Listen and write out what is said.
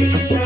Bye.